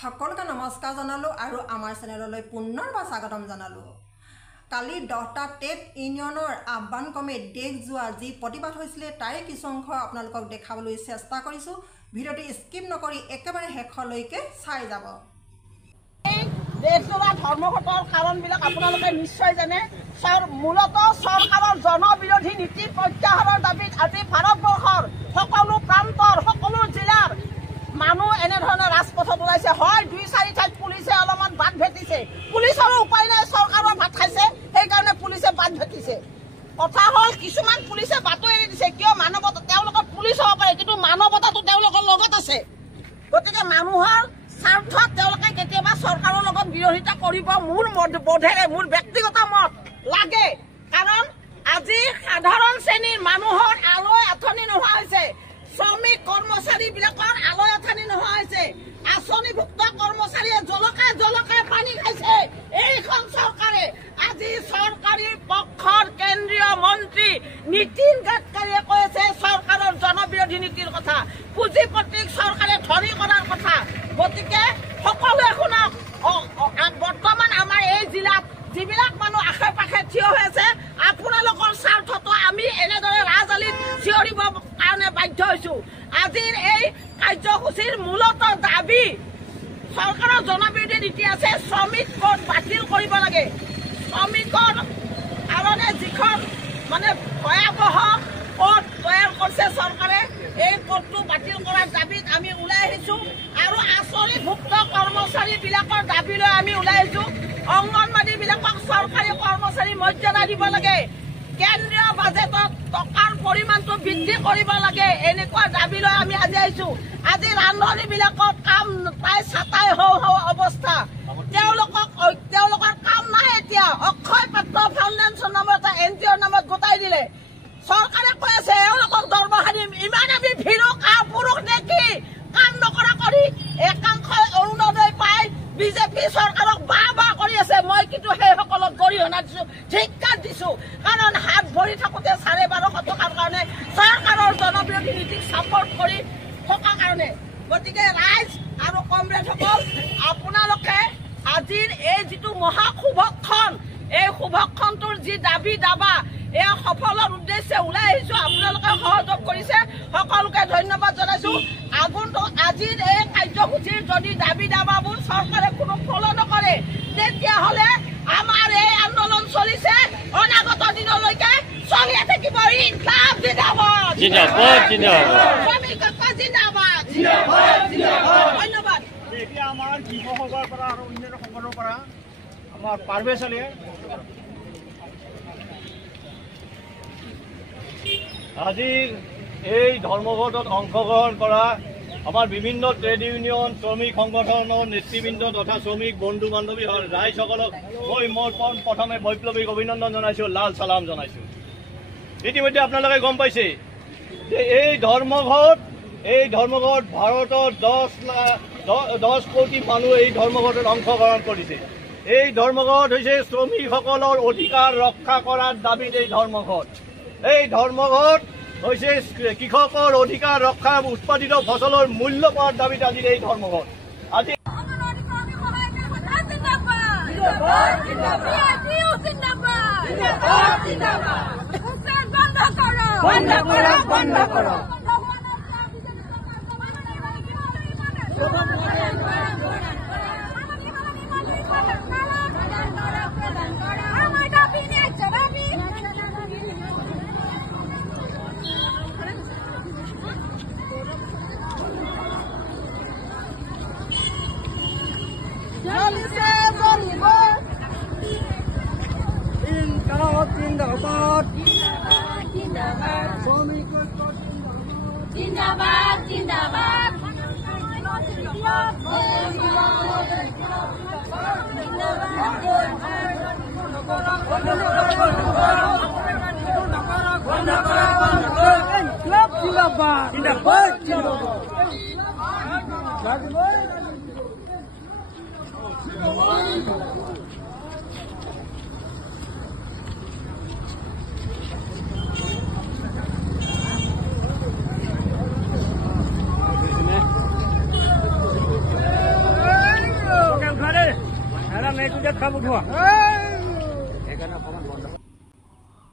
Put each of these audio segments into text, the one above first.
সকলকে নমস্কাৰ জনালো আৰু আমাৰ চেনেললৈ পুনৰবাৰ স্বাগতম জনালো। কালি 10টা টেট ইউনিয়নৰ আহ্বান ক্ৰমে দেশ যোৱা যি প্ৰতিবাদ হৈছিল তাৰে কিছু অংশ আপোনালোকক দেখাবলৈ চেষ্টা কৰিছো। ভিডিঅ'টো স্কিপ নকৰি একেবাৰে শেষলৈকে চাই যাব। দেশজোৰা ধৰ্মঘটৰ কাৰণবিলাক আপোনালোকে নিশ্চয় জানে। মূলতঃ চৰকাৰৰ জনবিৰোধী নীতি প্ৰত্যাহাৰৰ দাবীত আজি ভাৰতবৰ্ষৰ সকলো প্ৰান্তৰ সকলো জিলাৰ মানুহ এনেধৰণে ৰাজপথত ওলাইছে। হয় 2-4 ঠাইত পুলিচে অলপমান বাদ ভেটিছে, পুলিচৰো উপায় নাই, চৰকাৰৰ ভাত খাইছে, সেইকাৰণে পুলিচে বাদ ভেটিছে। কথা হ'ল কিছুমান পুলিচে বাটো এৰি দিছে, কিয় মানৱতা তেওঁলোকৰ পুলিচ হ'ব পাৰে, কিন্তু মানৱতাটো তেওঁলোকৰ লগত আছে। গতিকে মানুহৰ স্বাৰ্থত তেওঁলোকে কেতিয়াবা চৰকাৰৰ লগত বিৰোধিতা কৰিব। মোৰ বোধেৰে, মোৰ ব্যক্তিগত মত লাগে, কাৰণ আজি সাধাৰণ শ্ৰেণীৰ মানুহৰ আলৈ আঁথনি নোহোৱা হৈছে, শ্ৰমিক কৰ্মচাৰীবিলাকৰ আলৈ আঁথনি নোহোৱা হৈছে, আঁচনিভুক্ত কৰ্মচাৰীয়ে জলকাই পানী খাইছে। এইখন চৰকাৰে আজি চৰকাৰী পক্ষৰ কেন্দ্ৰীয় মন্ত্ৰী নীতিন গাডকাৰীয়ে কৈছে চৰকাৰৰ জনবিৰোধী নীতিৰ কথা, পুঁজিপতিক চৰকাৰে ধনী কৰাৰ কথা। গতিকে সকলোৱে শুনক, বৰ্তমান আমাৰ এই জিলাত যিবিলাক মানুহ আশে পাশে থিয় হৈ আছে, আপোনালোকৰ স্বাৰ্থতো আমি এনেদৰে ৰাজআলিত চিঞৰিব কাৰণে বাধ্য হৈছো। আজিৰ এই কাৰ্যসূচীৰ মূলতঃ দাবী, চৰকাৰৰ জনবিৰোধী নীতি আছে, শ্ৰমিক কোড বাতিল কৰিব লাগে। শ্ৰমিকৰ কাৰণে যিখন মানে ভয়াৱহ কোড তৈয়াৰ কৰিছে চৰকাৰে, এই কোডটো বাতিল কৰাৰ দাবীত আমি ওলাই আহিছো আৰু আঁচনিভুক্ত কৰ্মচাৰীবিলাকৰ দাবী লৈ আমি ওলাই আহিছো। অংগনবাড়ীবিলাকক চৰকাৰী কৰ্মচাৰী মৰ্যাদা দিব লাগে, কেন্দ্ৰীয় বাজেটত টকাৰ পৰিমাণটো বৃদ্ধি কৰিব লাগে, এনেকুৱা দাবী লৈ আমি আজি আহিছো। আজি ৰান্ধনীবিলাকৰ কাম প্ৰায় ছাটাই হওঁ অৱস্থা, তেওঁলোকৰ কাম নাই। এতিয়া অক্ষয় পাত্ৰ ফাউণ্ডেশ্যন নামৰ এটা NGOৰ নামত গোটাই দিলে। চৰকাৰে কৈ আছে এওঁলোকক দৰমহা দিম, ইমান আমি ভিৰো পুৰুষ নেকি কাম নকৰা কৰি একাংশই অৰুণোদয় পাই বিজেপি চৰকাৰক বাহ কৰি আছে। মই কিন্তু সেইসকলক গৰিহণা দিছো, ধিক্কাৰ দিছো, কাৰণ হাত ভৰি থাকোতে 1250 টকাৰ কাৰণে চৰকাৰৰ জনবিৰোধী নীতিক ছাপৰ্ট কৰি থকাৰ কাৰণে। গতিকে ৰাইজ আৰু কমৰেডসকল, আপোনালোকে আজিৰ এই যিটো মহা শুভক্ষণ, এই শুভক্ষণটোৰ যি দাবী দাবা, এয়া সফলৰ উদ্দেশ্যে ওলাই আহিছো। আপোনালোকে সহযোগ কৰিছে, সকলোকে ধন্যবাদ জনাইছো। আজিৰ এই কাৰ্যসূচীৰ যদি দাবী দাবাবোৰ চৰকাৰে কোনো ফলো নকৰে, তেতিয়াহ'লে আমাৰ এই আন্দোলন চলিছে অনাগত দিনলৈকে চলিয়ে থাকিব। ইনকলাব জিন্দাবাদ, শ্ৰমিক ঐক্য জিন্দাবাদ, ধন্যবাদ। এতিয়া আমাৰ কৃষকৰ পৰা আৰু অন্যান্য সংগঠনৰ পৰা আমাৰ পাৰভেজ আলীয়ে আজি এই ধৰ্মঘটত অংশগ্ৰহণ কৰা আমাৰ বিভিন্ন ট্ৰেড ইউনিয়ন, শ্ৰমিক সংগঠনৰ নেতৃবৃন্দ তথা শ্ৰমিক বন্ধু বান্ধৱী ৰাইজসকলক মই প্ৰথমে বৈপ্লৱিক অভিনন্দন জনাইছো, লাল চালাম জনাইছো। ইতিমধ্যে আপোনালোকে গম পাইছে যে এই ধৰ্মঘট ভাৰতৰ 10 কোটি মানুহ এই ধৰ্মঘটত অংশগ্ৰহণ কৰিছে। এই ধৰ্মঘট হৈছে শ্ৰমিকসকলৰ অধিকাৰ ৰক্ষা কৰাৰ দাবীত এই ধৰ্মঘট। এই ধৰ্মঘট হৈছে কৃষকৰ অধিকাৰ ৰক্ষা, উৎপাদিত ফচলৰ মূল্য পোৱাৰ দাবীত আজিৰ এই ধৰ্মঘট। আজি জিন্দাবাদ, জিন্দাবাদ,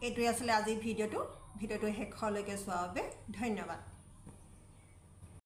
এইটোৱে আছিলে আজিৰ ভিডিঅ'টো শেষলৈকে চোৱাৰ বাবে ধন্যবাদ।